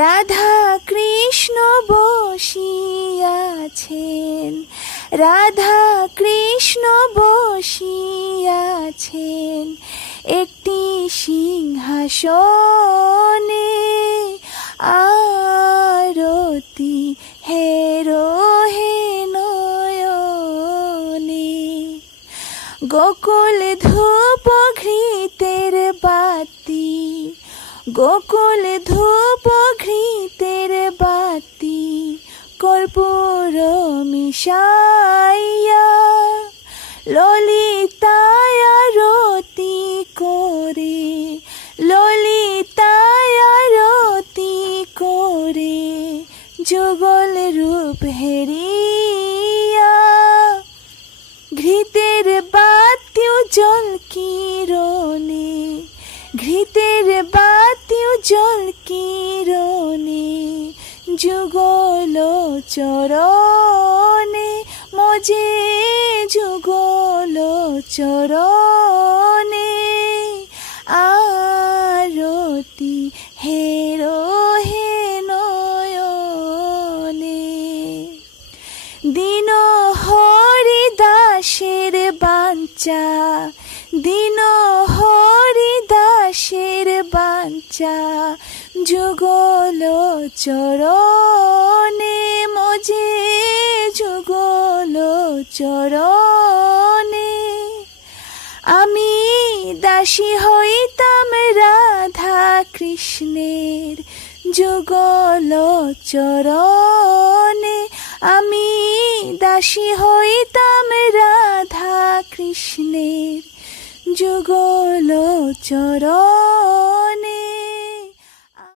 রাধা কৃষ্ণ বসিয়াছেন, রাধা কৃষ্ণ বসিয়াছেন একটি সিংহাসনে। আরতি হেরো হে নয়নে, গোকুল ধূপ ঘৃতের বাতি, গোকুল ধূপ ঘৃতের বাতি, কর্পূর মিশাইয়া ললিতায় আরতি করে, ললিতায় আরতি করে, যুগল রূপ হেরিয়া ঘৃতের বাতি উজ্জ্বল কিরণে, ঘৃতের বাতি উজ্জ্বল কিরণে, যুগল চরণে মজে, যুগল চরণে আরতি হেরো হে নয়নে। দীন হরিদাসের বাঞ্ছা, দীন হরিদাসের বাঞ্ছা, যুগল চরণে মজে, যুগল চরণে। আমি দাসী হইতাম রাধা কৃষ্ণের, যুগল চরণে। আমি দাসী হইতাম রাধা কৃষ্ণের, যুগল চরণে।